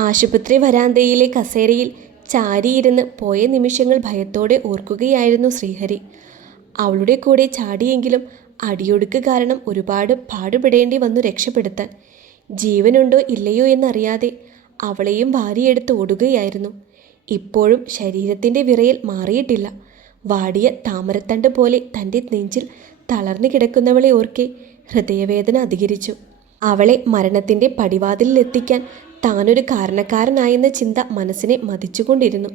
ആശുപത്രി വരാന്തയിലെ കസേരയിൽ ചാരിയിരുന്ന് പോയ നിമിഷങ്ങൾ ഭയത്തോടെ ഓർക്കുകയായിരുന്നു ശ്രീഹരി. അവളുടെ കൂടെ ചാടിയെങ്കിലും അടിയൊടുക്ക് കാരണം ഒരുപാട് പാടുപെടേണ്ടി വന്നു രക്ഷപ്പെടുത്താൻ. ജീവനുണ്ടോ ഇല്ലയോ എന്നറിയാതെ അവളെയും വാരിയെടുത്ത് ഓടുകയായിരുന്നു. ഇപ്പോഴും ശരീരത്തിന്റെ വിറയൽ മാറിയിട്ടില്ല. വാടിയ താമരത്തണ്ട് പോലെ തന്റെ നെഞ്ചിൽ തളർന്നു കിടക്കുന്നവളെ ഓർക്കെ ഹൃദയവേദന അധികരിച്ചു. അവളെ മരണത്തിന്റെ പടിവാതിലിലെത്തിക്കാൻ താനൊരു കാരണക്കാരനായെന്ന ചിന്ത മനസ്സിനെ മതിച്ചുകൊണ്ടിരുന്നു.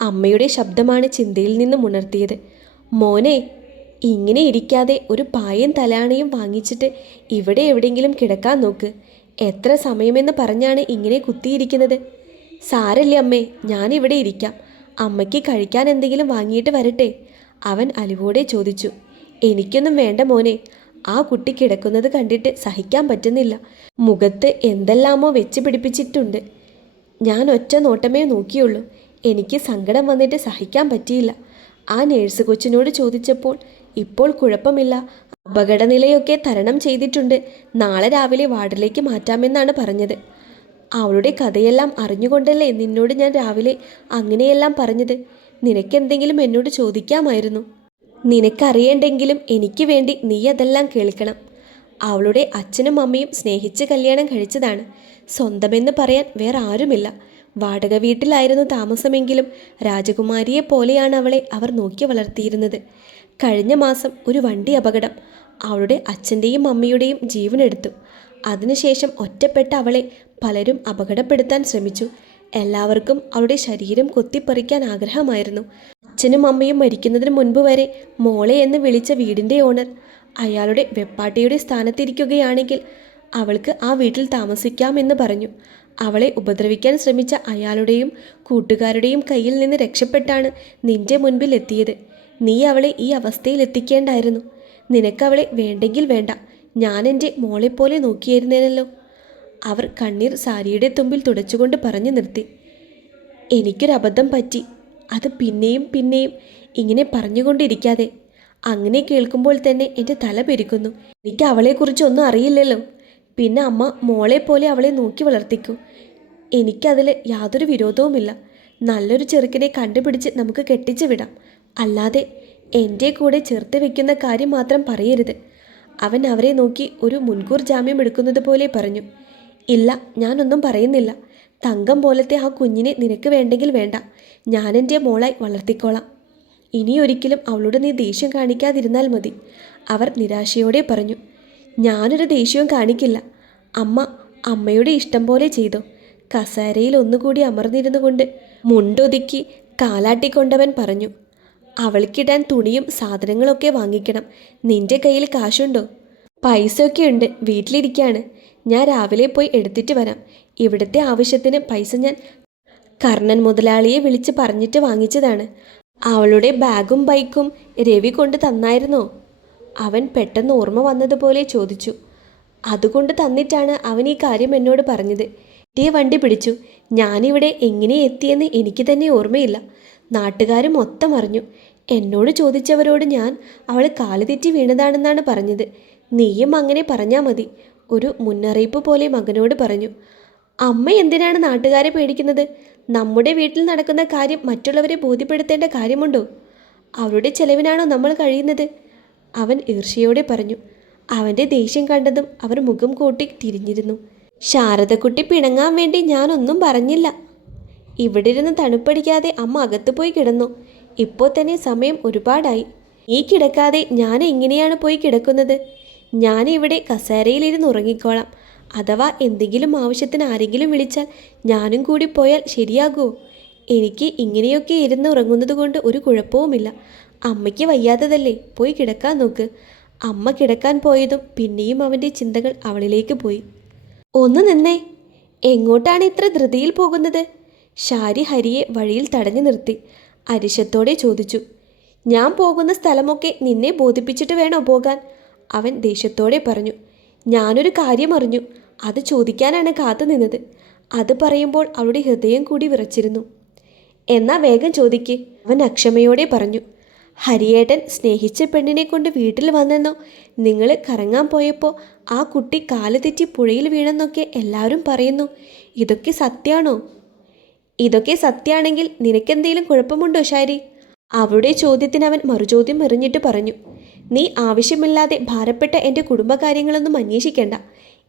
അമ്മയുടെ ശബ്ദമാണ് ചിന്തയിൽ നിന്നും ഉണർത്തിയത്. മോനെ ഇങ്ങനെ ഇരിക്കാതെ ഒരു പായയും തലാണയും വാങ്ങിച്ചിട്ട് ഇവിടെ എവിടെയെങ്കിലും കിടക്കാൻ നോക്ക്. എത്ര സമയമെന്ന് പറഞ്ഞാണ് ഇങ്ങനെ കുത്തിയിരിക്കുന്നത്? സാരല്ലേ അമ്മേ ഞാനിവിടെ ഇരിക്കാം. അമ്മയ്ക്ക് കഴിക്കാൻ എന്തെങ്കിലും വാങ്ങിയിട്ട് വരട്ടെ? അവൻ അലിവോടെ ചോദിച്ചു. എനിക്കൊന്നും വേണ്ട മോനെ ആ കുട്ടി കിടക്കുന്നത് കണ്ടിട്ട് സഹിക്കാൻ പറ്റുന്നില്ല. മുഖത്ത് എന്തെല്ലാമോ വെച്ച് പിടിപ്പിച്ചിട്ടുണ്ട്. ഞാൻ ഒറ്റ നോട്ടമേ നോക്കിയുള്ളൂ. എനിക്ക് സങ്കടം വന്നിട്ട് സഹിക്കാൻ പറ്റിയില്ല. ആ നേഴ്സ് കൊച്ചിനോട് ചോദിച്ചപ്പോൾ ഇപ്പോൾ കുഴപ്പമില്ല. അപകടനിലയൊക്കെ തരണം ചെയ്തിട്ടുണ്ട്. നാളെ രാവിലെ വാർഡിലേക്ക് മാറ്റാമെന്നാണ് പറഞ്ഞത്. അവളുടെ കഥയെല്ലാം അറിഞ്ഞുകൊണ്ടല്ലേ നിന്നോട് ഞാൻ രാവിലെ അങ്ങനെയെല്ലാം പറഞ്ഞത്? നിനക്കെന്തെങ്കിലും എന്നോട് ചോദിക്കാമായിരുന്നു. നിനക്കറിയണ്ടെങ്കിലും എനിക്ക് വേണ്ടി നീ അതെല്ലാം കേൾക്കണം. അവളുടെ അച്ഛനും അമ്മയും സ്നേഹിച്ച് കല്യാണം കഴിച്ചതാണ്. സ്വന്തമെന്ന് പറയാൻ വേറെ ആരുമില്ല. വാടക വീട്ടിലായിരുന്നു താമസമെങ്കിലും രാജകുമാരിയെ പോലെയാണ് അവളെ അവർ നോക്കി വളർത്തിയിരുന്നത്. കഴിഞ്ഞ മാസം ഒരു വണ്ടി അപകടം. അവളുടെ അച്ഛന്റെയും അമ്മയുടെയും ജീവനെടുത്തു. അതിനുശേഷം ഒറ്റപ്പെട്ട അവളെ പലരും അപകടപ്പെടുത്താൻ ശ്രമിച്ചു. എല്ലാവർക്കും അവളുടെ ശരീരം കൊത്തിപ്പറിക്കാൻ ആഗ്രഹമായിരുന്നു. അച്ഛനും അമ്മയും മരിക്കുന്നതിന് മുൻപ് വരെ മോളെ എന്ന് വിളിച്ച വീടിന്റെ ഓണർ അയാളുടെ വെപ്പാട്ടിയുടെ സ്ഥാനത്തിരിക്കുകയാണെങ്കിൽ അവൾക്ക് ആ വീട്ടിൽ താമസിക്കാമെന്ന് പറഞ്ഞു. അവളെ ഉപദ്രവിക്കാൻ ശ്രമിച്ച അയാളുടെയും കൂട്ടുകാരുടെയും കയ്യിൽ നിന്ന് രക്ഷപ്പെട്ടാണ് നിന്റെ മുൻപിൽ എത്തിയത്. നീ അവളെ ഈ അവസ്ഥയിൽ എത്തിക്കേണ്ടായിരുന്നു. നിനക്കവളെ വേണ്ടെങ്കിൽ വേണ്ട. ഞാൻ എന്റെ മോളെപ്പോലെ നോക്കിയിരുന്നേനല്ലോ. അവർ കണ്ണീർ സാരിയുടെ തുമ്പിൽ തുടച്ചുകൊണ്ട് പറഞ്ഞു നിർത്തി. എനിക്കൊരബദ്ധം പറ്റി. അത് പിന്നെയും പിന്നെയും ഇങ്ങനെ പറഞ്ഞുകൊണ്ടിരിക്കാതെ അങ്ങനെ കേൾക്കുമ്പോൾ തന്നെ എന്റെ തല പെരുക്കുന്നു എനിക്ക് അവളെക്കുറിച്ചൊന്നും അറിയില്ലല്ലോ. പിന്നെ അമ്മ മോളെ പോലെ അവളെ നോക്കി വളർത്തിക്കൂ. എനിക്കതിൽ യാതൊരു വിരോധവുമില്ല. നല്ലൊരു ചെറുക്കനെ കണ്ടുപിടിച്ച് നമുക്ക് കെട്ടിച്ചു വിടാം. അല്ലാതെ എന്റെ കൂടെ ചേർത്ത് വെക്കുന്ന കാര്യം മാത്രം പറയരുത്. അവൻ അവരെ നോക്കി ഒരു മുൻകൂർ ജാമ്യം എടുക്കുന്നത് പോലെ പറഞ്ഞു. ഇല്ല ഞാനൊന്നും പറയുന്നില്ല. തങ്കം പോലത്തെ ആ കുഞ്ഞിനെ നിനക്ക് വേണ്ടെങ്കിൽ വേണ്ട. ഞാൻ എന്റെ മോളായി വളർത്തിക്കോളാം. ഇനിയൊരിക്കലും അവളോട് നീ ദേഷ്യം കാണിക്കാതിരുന്നാൽ മതി. അവർ നിരാശയോടെ പറഞ്ഞു ഞാനൊരു ദേഷ്യവും കാണിക്കില്ല. അമ്മ അമ്മയുടെ ഇഷ്ടം പോലെ ചെയ്തു. കസേരയിൽ ഒന്നുകൂടി അമർന്നിരുന്നു കൊണ്ട് മുണ്ടൊതുക്കി കാലാട്ടിക്കൊണ്ടവൻ പറഞ്ഞു അവൾക്കിടാൻ തുണിയും സാധനങ്ങളൊക്കെ വാങ്ങിക്കണം. നിന്റെ കയ്യിൽ കാശുണ്ടോ? പൈസയൊക്കെ ഉണ്ട്. വീട്ടിലിരിക്കുകയാണ് ഞാൻ രാവിലെ പോയി എടുത്തിട്ട് വരാം. ഇവിടുത്തെ ആവശ്യത്തിന് പൈസ ഞാൻ കർണൻ മുതലാളിയെ വിളിച്ച് പറഞ്ഞിട്ട് വാങ്ങിച്ചതാണ്. അവളുടെ ബാഗും ബൈക്കും രവി കൊണ്ട് തന്നായിരുന്നോ? അവൻ പെട്ടെന്ന് ഓർമ്മ വന്നതുപോലെ ചോദിച്ചു. അതുകൊണ്ട് തന്നിട്ടാണ് അവൻ ഈ കാര്യം എന്നോട് പറഞ്ഞത്. ഇതേ വണ്ടി പിടിച്ചു. ഞാനിവിടെ എങ്ങനെ എത്തിയെന്ന് എനിക്ക് തന്നെ ഓർമ്മയില്ല. നാട്ടുകാർ മൊത്തം അറിഞ്ഞു. എന്നോട് ചോദിച്ചവരോട് ഞാൻ അവൾ കാലുതെറ്റി വീണതാണെന്നാണ് പറഞ്ഞത്. നീയും അങ്ങനെ പറഞ്ഞാൽ മതി. ഒരു മുന്നറിയിപ്പ് പോലെ മകനോട് പറഞ്ഞു. അമ്മ എന്തിനാണ് നാട്ടുകാരെ പേടിക്കുന്നത്? നമ്മുടെ വീട്ടിൽ നടക്കുന്ന കാര്യം മറ്റുള്ളവരെ ബോധ്യപ്പെടുത്തേണ്ട കാര്യമുണ്ടോ? അവരുടെ ചെലവിനാണോ നമ്മൾ കഴിയുന്നത്? അവൻ ഈർഷ്യയോടെ പറഞ്ഞു. അവന്റെ ദേഷ്യം കണ്ടതും അവർ മുഖം കൂട്ടി തിരിഞ്ഞിരുന്നു. ശാരദക്കുട്ടി പിണങ്ങാൻ വേണ്ടി ഞാനൊന്നും പറഞ്ഞില്ല. ഇവിടെ ഇരുന്ന് തണുപ്പടിക്കാതെ അമ്മ അകത്ത് പോയി കിടന്നു. ഇപ്പോൾ തന്നെ സമയം ഒരുപാടായി. നീ കിടക്കാതെ ഞാൻ എങ്ങനെയാണ് പോയി കിടക്കുന്നത്? ഞാനിവിടെ കസേരയിലിരുന്ന് ഉറങ്ങിക്കോളാം. അഥവാ എന്തെങ്കിലും ആവശ്യത്തിന് ആരെങ്കിലും വിളിച്ചാൽ ഞാനും കൂടി പോയാൽ ശരിയാകുമോ എനിക്ക് ഇങ്ങനെയൊക്കെ ഇരുന്ന് ഉറങ്ങുന്നത് കൊണ്ട് ഒരു കുഴപ്പവുമില്ല. അമ്മയ്ക്ക് വയ്യാത്തതല്ലേ? പോയി കിടക്കാൻ നോക്ക്. അമ്മ കിടക്കാൻ പോയതും പിന്നെയും അവന്റെ ചിന്തകൾ അവളിലേക്ക് പോയി. ഒന്ന് നിന്നേ. എങ്ങോട്ടാണ് ഇത്ര ധൃതിയിൽ പോകുന്നത്? ഷാരി ഹരിയെ വഴിയിൽ തടഞ്ഞു നിർത്തി. അരിശത്തോടെ ചോദിച്ചു. ഞാൻ പോകുന്ന സ്ഥലമൊക്കെ നിന്നെ ബോധിപ്പിച്ചിട്ട് വേണോ പോകാൻ? അവൻ ദേഷ്യത്തോടെ പറഞ്ഞു. ഞാനൊരു കാര്യം അറിഞ്ഞു. അത് ചോദിക്കാനാണ് കാത്തു നിന്നത്. അത് പറയുമ്പോൾ അവളുടെ ഹൃദയം കൂടി വിറച്ചിരുന്നു. എന്നാ വേഗം ചോദിക്ക് അവൻ അക്ഷമയോടെ പറഞ്ഞു. ഹരിയേട്ടൻ സ്നേഹിച്ച പെണ്ണിനെ കൊണ്ട് വീട്ടിൽ വന്നെന്നോ? നിങ്ങൾ കറങ്ങാൻ പോയപ്പോൾ ആ കുട്ടി കാൽ തെറ്റി പുഴയിൽ വീണെന്നൊക്കെ എല്ലാവരും പറയുന്നു. ഇതൊക്കെ സത്യാണോ? ഇതൊക്കെ സത്യാണെങ്കിൽ നിനക്കെന്തെങ്കിലും കുഴപ്പമുണ്ടോ ഷാരി അവളുടെ ചോദ്യത്തിന് അവൻ മറുചോദ്യം എറിഞ്ഞിട്ട് പറഞ്ഞു. നീ ആവശ്യമില്ലാതെ ഭാരപ്പെട്ട എന്റെ കുടുംബകാര്യങ്ങളൊന്നും അന്വേഷിക്കേണ്ട.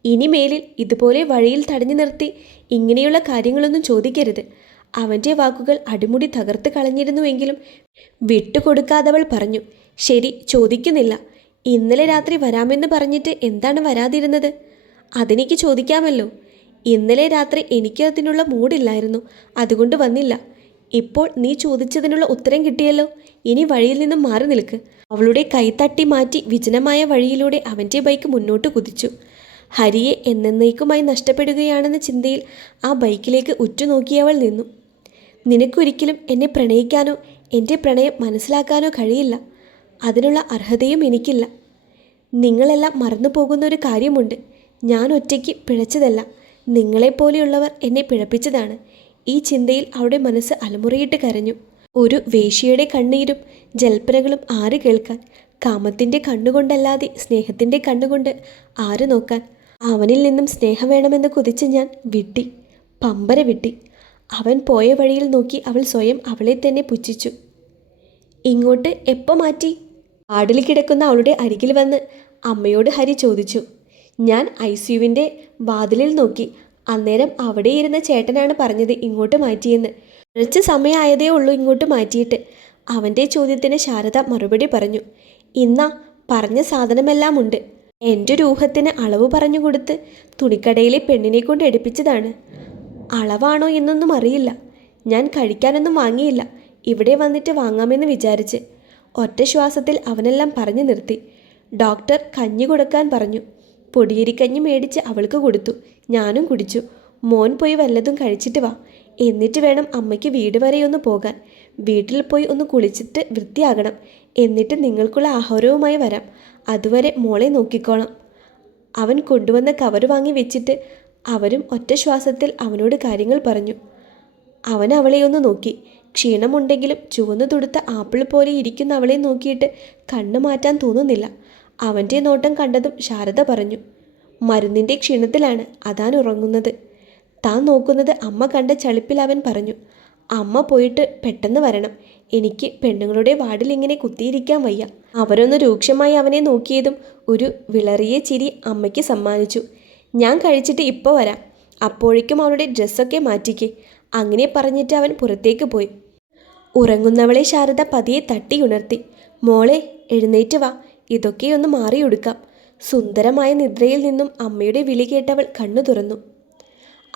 ഇനിമേലിൽ ഇതുപോലെ വഴിയിൽ തടഞ്ഞു നിർത്തി ഇങ്ങനെയുള്ള കാര്യങ്ങളൊന്നും ചോദിക്കരുത്. അവന്റെ വാക്കുകൾ അടിമുടി തകർത്ത് കളഞ്ഞിരുന്നുവെങ്കിലും വിട്ടുകൊടുക്കാതവൾ പറഞ്ഞു ശരി ചോദിക്കുന്നില്ല. ഇന്നലെ രാത്രി വരാമെന്ന് പറഞ്ഞിട്ട് എന്താണ് വരാതിരുന്നത്? അതെനിക്ക് ചോദിക്കാമല്ലോ. ഇന്നലെ രാത്രി എനിക്ക് അതിനുള്ള മൂഡില്ലായിരുന്നു അതുകൊണ്ട് വന്നില്ല. ഇപ്പോൾ നീ ചോദിച്ചതിനുള്ള ഉത്തരം കിട്ടിയല്ലോ. ഇനി വഴിയിൽ നിന്നും മാറി നിൽക്ക്. അവളുടെ കൈത്തട്ടി തട്ടി മാറ്റി വിജനമായ വഴിയിലൂടെ അവന്റെ ബൈക്ക് മുന്നോട്ട് കുതിച്ചു. ഹരിയെ എന്നേക്കുമായി നഷ്ടപ്പെടുകയാണെന്ന ചിന്തയിൽ ആ ബൈക്കിലേക്ക് ഉറ്റുനോക്കിയവൾ നിന്നു. നിനക്കൊരിക്കലും എന്നെ പ്രണയിക്കാനോ എന്റെ പ്രണയം മനസ്സിലാക്കാനോ കഴിയില്ല. അതിനുള്ള അർഹതയും എനിക്കില്ല. നിങ്ങളെല്ലാം മറന്നു പോകുന്ന ഒരു കാര്യമുണ്ട്. ഞാൻ ഒറ്റയ്ക്ക് പിഴച്ചതല്ല. നിങ്ങളെപ്പോലെയുള്ളവർ എന്നെ പിഴപ്പിച്ചതാണ്. ഈ ചിന്തയിൽ അവളുടെ മനസ്സ് അലമുറയിട്ട് കരഞ്ഞു. ഒരു വേശ്യയുടെ കണ്ണീരും ജൽപ്പനകളും ആര് കേൾക്കാൻ കാമത്തിന്റെ കണ്ണുകൊണ്ടല്ലാതെ സ്നേഹത്തിന്റെ കണ്ണുകൊണ്ട് ആര് നോക്കാൻ അവനിൽ നിന്നും സ്നേഹം വേണമെന്ന് കുതിച്ച് ഞാൻ വിട്ടി പമ്പര വിട്ടി. അവൻ പോയ വഴിയിൽ നോക്കി അവൾ സ്വയം അവളെ തന്നെ പുച്ഛിച്ചു. ഇങ്ങോട്ട് എപ്പോൾ മാറ്റി? വാർഡിൽ കിടക്കുന്ന അവളുടെ അരികിൽ വന്ന് അമ്മയോട് ഹരി ചോദിച്ചു. ഞാൻ ഐ സിയുവിന്റെ വാതിലിൽ നോക്കി അന്നേരം അവിടെ ഇരുന്ന ചേട്ടനാണ് പറഞ്ഞത് ഇങ്ങോട്ട് മാറ്റിയെന്ന്. കുറച്ച് സമയമായതേ ഉള്ളൂ ഇങ്ങോട്ട് മാറ്റിയിട്ട് അവന്റെ ചോദ്യത്തിന് ശാരദ മറുപടി പറഞ്ഞു. ഇന്നാ പറഞ്ഞ സാധനമെല്ലാം ഉണ്ട്. എന്റെ രൂഹത്തിന് അളവ് പറഞ്ഞു കൊടുത്ത് തുണിക്കടയിലെ പെണ്ണിനെ കൊണ്ട് എടുപ്പിച്ചതാണ്. അളവാണോ എന്നൊന്നും അറിയില്ല. ഞാൻ കഴിക്കാനൊന്നും വാങ്ങിയില്ല. ഇവിടെ വന്നിട്ട് വാങ്ങാമെന്ന് വിചാരിച്ച് ഒറ്റ ശ്വാസത്തിൽ അവനെല്ലാം പറഞ്ഞു നിർത്തി. ഡോക്ടർ കഞ്ഞി കൊടുക്കാൻ പറഞ്ഞു. പൊടിയരിക്കഞ്ഞി മേടിച്ച് അവൾക്ക് കൊടുത്തു. ഞാനും കുടിച്ചു. മോൻ പോയി വല്ലതും കഴിച്ചിട്ട് വാ. എന്നിട്ട് വേണം അമ്മയ്ക്ക് വീട് വരെ ഒന്ന് പോകാൻ. വീട്ടിൽ പോയി ഒന്ന് കുളിച്ചിട്ട് വൃത്തിയാകണം. എന്നിട്ട് നിങ്ങൾക്കുള്ള ആഹാരവുമായി വരാം. അതുവരെ മോളെ നോക്കിക്കോളാം അവൻ കൊണ്ടുവന്ന കവർ വാങ്ങി വെച്ചിട്ട് അവരും ഒറ്റ ശ്വാസത്തിൽ അവനോട് കാര്യങ്ങൾ പറഞ്ഞു. അവൻ അവളെ ഒന്ന് നോക്കി. ക്ഷീണമുണ്ടെങ്കിലും ചുവന്നു തുടുത്ത ആപ്പിൾ പോലെ ഇരിക്കുന്ന അവളെ നോക്കിയിട്ട് കണ്ണു മാറ്റാൻ തോന്നുന്നില്ല. അവന്റെ നോട്ടം കണ്ടതും ശാരദ പറഞ്ഞു മരുന്നിന്റെ ക്ഷീണത്തിലാണ് അതാൻ ഉറങ്ങുന്നത്. താൻ നോക്കുന്നത് അമ്മ കണ്ട ചളിപ്പിൽ അവൻ പറഞ്ഞു അമ്മ പോയിട്ട് പെട്ടെന്ന് വരണം. എനിക്ക് പെണ്ണുങ്ങളുടെ വാർഡിൽ ഇങ്ങനെ കുത്തിയിരിക്കാൻ വയ്യ. അവരൊന്ന് രൂക്ഷമായി അവനെ നോക്കിയതും ഒരു വിളറിയ ചിരി അമ്മയ്ക്ക് സമ്മാനിച്ചു. ഞാൻ കഴിച്ചിട്ട് ഇപ്പോൾ വരാം. അപ്പോഴേക്കും അവളുടെ ഡ്രസ്സൊക്കെ മാറ്റിക്കേ. അങ്ങനെ പറഞ്ഞിട്ട് അവൻ പുറത്തേക്ക് പോയി. ഉറങ്ങുന്നവളെ ശാരദ പതിയെ തട്ടി ഉണർത്തി. മോളെ എഴുന്നേറ്റ് വാ. ഇതൊക്കെയൊന്ന് മാറിയൊടുക്കാം സുന്ദരമായ നിദ്രയിൽ നിന്നും അമ്മയുടെ വിളി കേട്ടവൾ കണ്ണു തുറന്നു.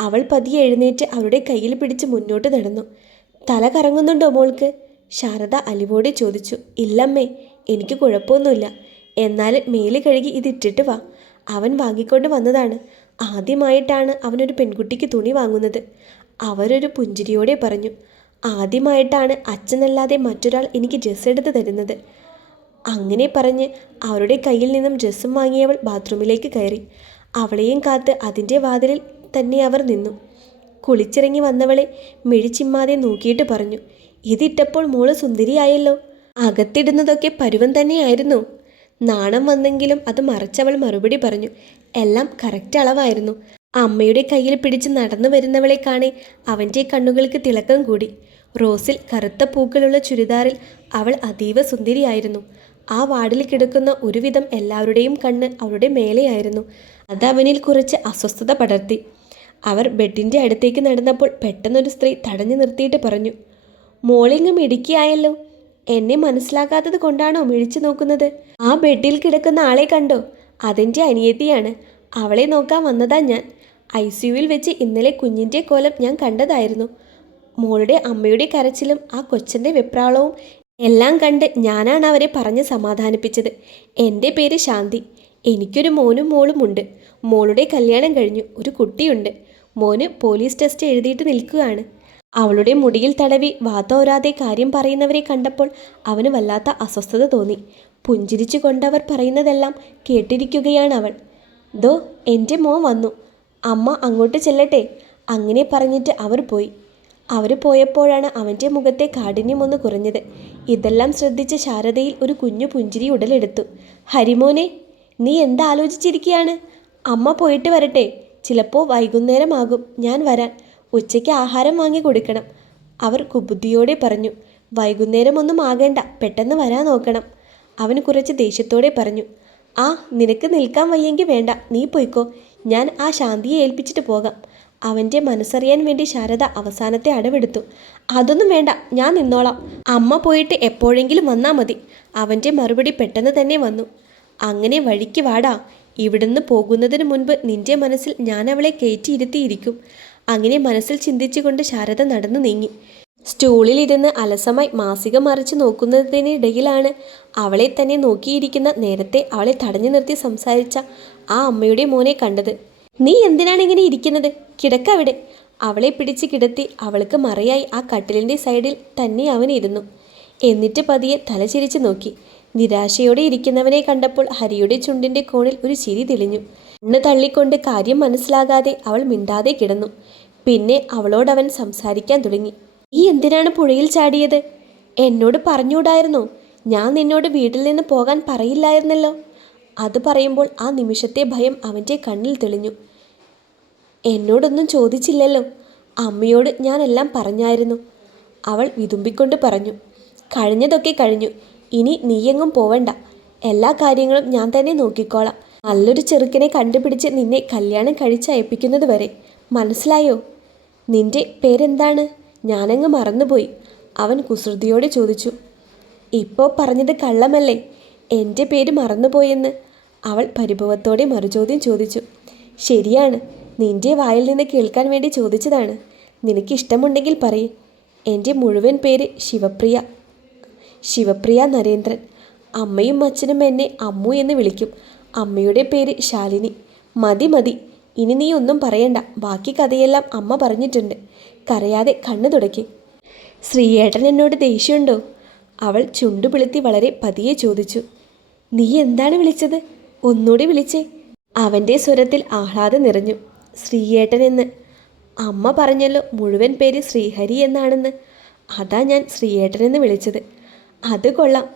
അവൾ പതിയെ എഴുന്നേറ്റ് അവരുടെ കയ്യിൽ പിടിച്ച് മുന്നോട്ട് നടന്നു. തല കറങ്ങുന്നുണ്ടോ മോൾക്ക്? ശാരദ അലിവോടെ ചോദിച്ചു ഇല്ലമ്മേ എനിക്ക് കുഴപ്പമൊന്നുമില്ല. എന്നാൽ മേൽ കഴുകി ഇതിട്ടിട്ട് വാ. അവൻ വാങ്ങിക്കൊണ്ട് വന്നതാണ്. ആദ്യമായിട്ടാണ് അവനൊരു പെൺകുട്ടിക്ക് തുണി വാങ്ങുന്നത്. അവരൊരു പുഞ്ചിരിയോടെ പറഞ്ഞു ആദ്യമായിട്ടാണ് അച്ഛനല്ലാതെ മറ്റൊരാൾ എനിക്ക് ഡ്രസ്സ് എടുത്ത് തരുന്നത്. അങ്ങനെ പറഞ്ഞ് അവരുടെ കയ്യിൽ നിന്നും ഡ്രസ്സും വാങ്ങിയവൾ ബാത്റൂമിലേക്ക് കയറി. അവളെയും കാത്ത് അതിന്റെ വാതിലിൽ തന്നെ അവർ നിന്നു. കുളിച്ചിറങ്ങി വന്നവളെ മിഴിച്ചിമ്മാതെ നോക്കിയിട്ട് പറഞ്ഞു ഇതിട്ടപ്പോൾ മോൾ സുന്ദരിയായല്ലോ. അകത്തിടുന്നതൊക്കെ പരുവം തന്നെയായിരുന്നു. നാണം വന്നെങ്കിലും അത് മറച്ചവൾ മറുപടി പറഞ്ഞു എല്ലാം കറക്റ്റ് അളവായിരുന്നു. അമ്മയുടെ കയ്യിൽ പിടിച്ച് നടന്നു വരുന്നവളെ കാണെ അവന്റെ കണ്ണുകൾക്ക് തിളക്കം കൂടി. റോസിൽ കറുത്ത പൂക്കളുള്ള ചുരിദാറിൽ അവൾ അതീവ സുന്ദരിയായിരുന്നു. ആ വാർഡിൽ കിടക്കുന്ന ഒരുവിധം എല്ലാവരുടെയും കണ്ണ് അവളുടെ മേലെയായിരുന്നു. അത് അവനിൽ കുറച്ച് അസ്വസ്ഥത പടർത്തി. അവർ ബെഡിന്റെ അടുത്തേക്ക് നടന്നപ്പോൾ പെട്ടെന്നൊരു സ്ത്രീ തടഞ്ഞു നിർത്തിയിട്ട് പറഞ്ഞു മോളിങ്ങ് മിടുക്കിയായല്ലോ. എന്നെ മനസ്സിലാക്കാത്തത് കൊണ്ടാണോ മിഴിച്ചു നോക്കുന്നത്? ആ ബെഡിൽ കിടക്കുന്ന ആളെ കണ്ടോ? അതെന്റെ അനിയത്തിയാണ്. അവളെ നോക്കാൻ വന്നതാ ഞാൻ. ഐ സിയുവിൽ വെച്ച് ഇന്നലെ കുഞ്ഞിന്റെ കോലം ഞാൻ കണ്ടതായിരുന്നു. മോളുടെ അമ്മയുടെ കരച്ചിലും ആ കൊച്ചന്റെ വെപ്രാളവും എല്ലാം കണ്ട് ഞാനാണ് അവരെ പറഞ്ഞ് സമാധാനിപ്പിച്ചത്. എന്റെ പേര് ശാന്തി. എനിക്കൊരു മോനും മോളും ഉണ്ട്. മോളുടെ കല്യാണം കഴിഞ്ഞു. ഒരു കുട്ടിയുണ്ട്. മോന് പോലീസ് ടെസ്റ്റ് എഴുതിയിട്ട് നിൽക്കുകയാണ്. അവളുടെ മുടിയിൽ തടവി വാതോരാതെ കാര്യം പറയുന്നവരെ കണ്ടപ്പോൾ അവന് വല്ലാത്ത അസ്വസ്ഥത തോന്നി. പുഞ്ചിരിച്ചു കൊണ്ടവർ പറയുന്നതെല്ലാം കേട്ടിരിക്കുകയാണ് അവൾ ദോ എന്റെ മോൻ വന്നു. അമ്മ അങ്ങോട്ട് ചെല്ലട്ടെ. അങ്ങനെ പറഞ്ഞിട്ട് അവർ പോയി. അവർ പോയപ്പോഴാണ് അവന്റെ മുഖത്തെ കാഠിന്യമൊന്ന് കുറഞ്ഞത്. ഇതെല്ലാം ശ്രദ്ധിച്ച ശാരദയിൽ ഒരു കുഞ്ഞു പുഞ്ചിരി ഉടലെടുത്തു. ഹരിമോനെ നീ എന്താലോചിച്ചിരിക്കുകയാണ് അമ്മ പോയിട്ട് വരട്ടെ. ചിലപ്പോൾ വൈകുന്നേരമാകും. ഞാൻ വരാൻ. ഉച്ചയ്ക്ക് ആഹാരം വാങ്ങി കൊടുക്കണം. അവർ കുബുദ്ധിയോടെ പറഞ്ഞു വൈകുന്നേരം ഒന്നും ആകേണ്ട പെട്ടെന്ന് വരാൻ നോക്കണം. അവൻ കുറച്ച് ദേഷ്യത്തോടെ പറഞ്ഞു ആ നിനക്ക് നിൽക്കാൻ വയ്യെങ്കിൽ വേണ്ട നീ പോയിക്കോ. ഞാൻ ആ ശാന്തിയെ ഏൽപ്പിച്ചിട്ട് പോകാം. അവന്റെ മനസ്സറിയാൻ വേണ്ടി ശാരദ അവസാനത്തെ അടവെടുത്തു അതൊന്നും വേണ്ട ഞാൻ നിന്നോളാം. അമ്മ പോയിട്ട് എപ്പോഴെങ്കിലും വന്നാൽ മതി. അവന്റെ മറുപടി പെട്ടെന്ന് തന്നെ വന്നു അങ്ങനെ വഴിക്ക് വാടാ. ഇവിടുന്ന് പോകുന്നതിന് മുൻപ് നിന്റെ മനസ്സിൽ ഞാൻ അവളെ കയറ്റിയിരുത്തിയിരിക്കും. അങ്ങനെ മനസ്സിൽ ചിന്തിച്ചുകൊണ്ട് ശാരദ നടന്നു നീങ്ങി. സ്റ്റൂളിലിരുന്ന് അലസമായി മാസിക മറിച്ച് നോക്കുന്നതിനിടയിലാണ് അവളെ തന്നെ നോക്കിയിരിക്കുന്ന നേരത്തെ അവളെ തടഞ്ഞു നിർത്തി സംസാരിച്ച ആ അമ്മയുടെ മോനെ കണ്ടത്. നീ എന്തിനാണ് ഇങ്ങനെ ഇരിക്കുന്നത്? കിടക്കവിടെ. അവളെ പിടിച്ച് കിടത്തി അവൾക്ക് മറയായി ആ കട്ടിലിന്റെ സൈഡിൽ തന്നെ അവൻ ഇരുന്നു. എന്നിട്ട് പതിയെ തലചിരിച്ച് നോക്കി. നിരാശയോടെ ഇരിക്കുന്നവനെ കണ്ടപ്പോൾ ഹരിയുടെ ചുണ്ടിന്റെ കോണിൽ ഒരു ചിരി തെളിഞ്ഞു. കണ്ണ് തള്ളിക്കൊണ്ട് കാര്യം മനസ്സിലാകാതെ അവൾ മിണ്ടാതെ കിടന്നു. പിന്നെ അവളോടവൻ സംസാരിക്കാൻ തുടങ്ങി. ഈ എന്തിനാണ് പുഴയിൽ ചാടിയത്? എന്നോട് പറഞ്ഞുകൂടായിരുന്നോ? ഞാൻ നിന്നോട് വീട്ടിൽ നിന്ന് പോകാൻ പറയില്ലായിരുന്നല്ലോ? അത് പറയുമ്പോൾ ആ നിമിഷത്തെ ഭയം അവന്റെ കണ്ണിൽ തെളിഞ്ഞു. എന്നോടൊന്നും ചോദിച്ചില്ലല്ലോ. അമ്മയോട് ഞാനെല്ലാം പറഞ്ഞായിരുന്നു. അവൾ വിതുമ്പിക്കൊണ്ട് പറഞ്ഞു. കഴിഞ്ഞതൊക്കെ കഴിഞ്ഞു. ഇനി നീയെങ്ങും പോവണ്ട. എല്ലാ കാര്യങ്ങളും ഞാൻ തന്നെ നോക്കിക്കോളാം. നല്ലൊരു ചെറുക്കനെ കണ്ടുപിടിച്ച് നിന്നെ കല്യാണം കഴിച്ചയപ്പിക്കുന്നത് വരെ. മനസ്സിലായോ? നിന്റെ പേരെന്താണ്? ഞാനങ്ങ് മറന്നുപോയി. അവൻ കുസൃതിയോടെ ചോദിച്ചു. ഇപ്പോൾ പറഞ്ഞത് കള്ളമല്ലേ? എന്റെ പേര് മറന്നുപോയെന്ന്. അവൾ പരിഭവത്തോടെ മറുചോദ്യം ചോദിച്ചു. ശരിയാണ്. നിന്റെ വായിൽ നിന്ന് കേൾക്കാൻ വേണ്ടി ചോദിച്ചതാണ്. നിനക്ക് ഇഷ്ടമുണ്ടെങ്കിൽ പറയ്. എന്റെ മുഴുവൻ പേര് ശിവപ്രിയ. ശിവപ്രിയ നരേന്ദ്രൻ. അമ്മയും അച്ഛനും എന്നെ അമ്മു എന്ന് വിളിക്കും. അമ്മയുടെ പേര് ശാലിനി. മതി മതി. ഇനി നീ ഒന്നും പറയണ്ട. ബാക്കി കഥയെല്ലാം അമ്മ പറഞ്ഞിട്ടുണ്ട്. കരയാതെ കണ്ണു തുടക്കി. ശ്രീയേട്ടൻ എന്നോട് ദേഷ്യമുണ്ടോ? അവൾ ചുണ്ടുപിളുത്തി വളരെ പതിയെ ചോദിച്ചു. നീ എന്താണ് വിളിച്ചത്? ഒന്നുകൂടി വിളിച്ചേ. അവന്റെ സ്വരത്തിൽ ആഹ്ലാദം നിറഞ്ഞു. ശ്രീയേട്ടൻ എന്ന്. അമ്മ പറഞ്ഞല്ലോ മുഴുവൻ പേര് ശ്രീഹരി എന്നാണെന്ന്. അതാ ഞാൻ ശ്രീയേട്ടനെന്ന് വിളിച്ചത്. അത് കൊള്ളാം.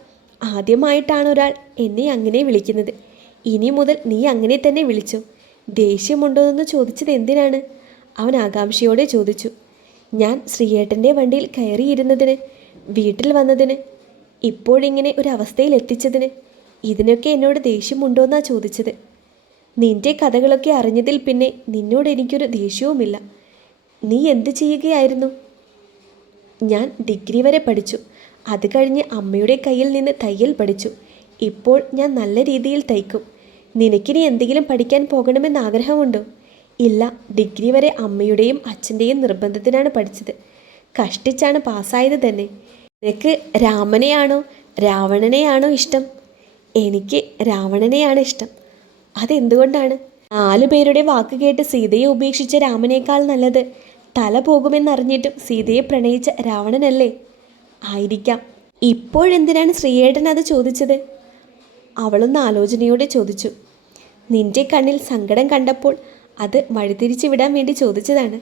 ആദ്യമായിട്ടാണ് ഒരാൾ എന്നെ അങ്ങനെ വിളിക്കുന്നത്. ഇനി മുതൽ നീ അങ്ങനെ തന്നെ വിളിച്ചു. ദേഷ്യമുണ്ടോ എന്ന് ചോദിച്ചത് എന്തിനാണ്? അവൻ ആകാംക്ഷയോടെ ചോദിച്ചു. ഞാൻ ശ്രീയേട്ടന്റെ വണ്ടിയിൽ കയറിയിരുന്നതിന് വീട്ടിൽ വന്നതിന് ഇപ്പോഴിങ്ങനെ ഒരു അവസ്ഥയിൽ എത്തിച്ചതിന് ഇതിനൊക്കെ എന്നോട് ദേഷ്യമുണ്ടോന്നാ ചോദിച്ചത്. നിന്റെ കഥകളൊക്കെ അറിഞ്ഞതിൽ പിന്നെ നിന്നോട് എനിക്കൊരു ദേഷ്യവുമില്ല. നീ എന്ത് ചെയ്യുകയായിരുന്നു? ഞാൻ ഡിഗ്രി വരെ പഠിച്ചു. അത് കഴിഞ്ഞ് അമ്മയുടെ കയ്യിൽ നിന്ന് തയ്യൽ പഠിച്ചു. ഇപ്പോൾ ഞാൻ നല്ല രീതിയിൽ തയ്ക്കും. നിനക്കിനി എന്തെങ്കിലും പഠിക്കാൻ പോകണമെന്ന് ആഗ്രഹമുണ്ടോ? ഇല്ല ഡിഗ്രി വരെ അമ്മയുടെയും അച്ഛന്റെയും നിർബന്ധത്തിനാണ് പഠിച്ചത്. കഷ്ടിച്ചാണ് പാസ്സായത് തന്നെ. നിനക്ക് രാമനെയാണോ രാവണനെയാണോ ഇഷ്ടം? എനിക്ക് രാവണനെയാണ് ഇഷ്ടം. അതെന്തുകൊണ്ടാണ്? നാലു പേരുടെ വാക്ക് കേട്ട് സീതയെ ഉപേക്ഷിച്ച രാമനേക്കാൾ നല്ലത് തല പോകുമെന്നറിഞ്ഞിട്ടും സീതയെ പ്രണയിച്ച രാവണനല്ലേ? ആയിരിക്കാം. ഇപ്പോഴെന്തിനാണ് ശ്രീയേട്ടൻ അത് ചോദിച്ചത്? അവളൊന്ന് ആലോചനയോടെ ചോദിച്ചു. നിന്റെ കണ്ണിൽ സങ്കടം കണ്ടപ്പോൾ അത് വഴിതിരിച്ചു വിടാൻ വേണ്ടി ചോദിച്ചതാണ്.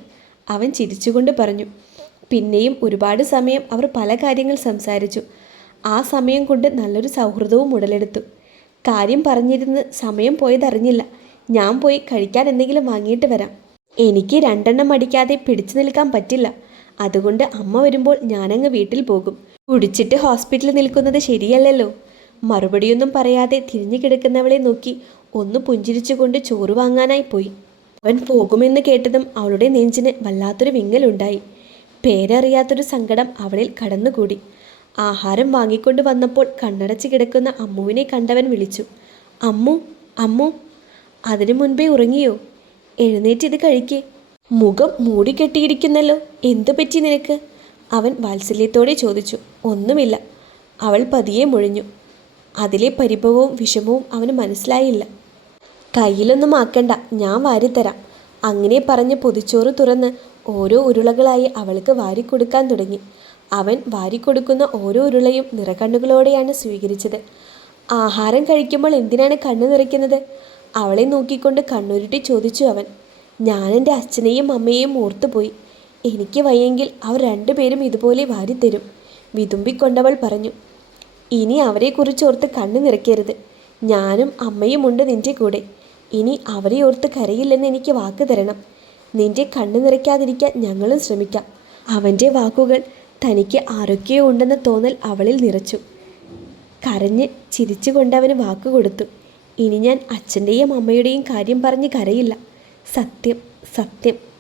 അവൻ ചിരിച്ചുകൊണ്ട് പറഞ്ഞു പിന്നെയും ഒരുപാട് സമയം അവർ പല കാര്യങ്ങൾ സംസാരിച്ചു. ആ സമയം കൊണ്ട് നല്ലൊരു സൗഹൃദവും ഉടലെടുത്തു. കാര്യം പറഞ്ഞിരുന്ന് സമയം പോയതറിഞ്ഞില്ല. ഞാൻ പോയി കഴിക്കാൻ എന്തെങ്കിലും വാങ്ങിയിട്ട് വരാം. എനിക്ക് രണ്ടെണ്ണം അടിക്കാതെ പിടിച്ചു നിൽക്കാൻ പറ്റില്ല. അതുകൊണ്ട് അമ്മ വരുമ്പോൾ ഞാനങ്ങ് വീട്ടിൽ പോകും. കുടിച്ചിട്ട് ഹോസ്പിറ്റലിൽ നിൽക്കുന്നത് ശരിയല്ലല്ലോ. മറുപടിയൊന്നും പറയാതെ തിരിഞ്ഞു കിടക്കുന്നവളെ നോക്കി ഒന്ന് പുഞ്ചിരിച്ചുകൊണ്ട് ചോറ് വാങ്ങാനായി പോയി. അവൻ പോകുമെന്ന് കേട്ടതും അവളുടെ നെഞ്ചിന് വല്ലാത്തൊരു വിങ്ങലുണ്ടായി. പേരറിയാത്തൊരു സങ്കടം അവളിൽ കടന്നുകൂടി. ആഹാരം വാങ്ങിക്കൊണ്ട് വന്നപ്പോൾ കണ്ണടച്ച് കിടക്കുന്ന അമ്മുവിനെ കണ്ടവൻ വിളിച്ചു. അമ്മു അമ്മു അതിനു മുൻപേ ഉറങ്ങിയോ? എഴുന്നേറ്റ് ഇത് കഴിക്കേ. മുഖം മൂടിക്കെട്ടിയിരിക്കുന്നല്ലോ എന്തു പറ്റി നിനക്ക്? അവൻ വാത്സല്യത്തോടെ ചോദിച്ചു. ഒന്നുമില്ല. അവൾ പതിയെ മുഴിഞ്ഞു. അതിലെ പരിഭവവും വിഷമവും അവന് മനസ്സിലായില്ല. കയ്യിലൊന്നും ആക്കണ്ട ഞാൻ വാരിത്തരാം. അങ്ങനെ പറഞ്ഞ് പൊതിച്ചോറ് തുറന്ന് ഓരോ ഉരുളകളായി അവൾക്ക് വാരിക്കൊടുക്കാൻ തുടങ്ങി. അവൻ വാരിക്കൊടുക്കുന്ന ഓരോ ഉരുളയും നിറകണ്ണുകളോടെയാണ് സ്വീകരിച്ചത്. ആഹാരം കഴിക്കുമ്പോൾ എന്തിനാണ് കണ്ണു നിറയ്ക്കുന്നത്? അവളെ നോക്കിക്കൊണ്ട് കണ്ണുരുട്ടി ചോദിച്ചു അവൻ. ഞാൻ എന്റെ അച്ഛനെയും അമ്മയെയും ഓർത്തുപോയി. എനിക്ക് വയ്യെങ്കിൽ അവർ രണ്ടുപേരും ഇതുപോലെ വാരിത്തരും. വിതുമ്പിക്കൊണ്ടവൾ പറഞ്ഞു. ഇനി അവരെക്കുറിച്ചോർത്ത് കണ്ണു നിറയ്ക്കരുത്. ഞാനും അമ്മയുമുണ്ട് നിന്റെ കൂടെ. ഇനി അവരെ ഓർത്ത് കരയില്ലെന്ന് എനിക്ക് വാക്ക് തരണം. നിന്റെ കണ്ണു നിറയ്ക്കാതിരിക്കാൻ ഞങ്ങളും ശ്രമിക്കാം. അവന്റെ വാക്കുകൾ തനിക്ക് ആരൊക്കെയോ ഉണ്ടെന്ന തോന്നൽ അവളിൽ നിറച്ചു. കരഞ്ഞ് ചിരിച്ചുകൊണ്ട് അവന് വാക്ക് കൊടുത്തു. ഇനി ഞാൻ അച്ഛന്റെയും അമ്മയുടെയും കാര്യം പറഞ്ഞ് കരയില്ല. സത്യം സത്യം.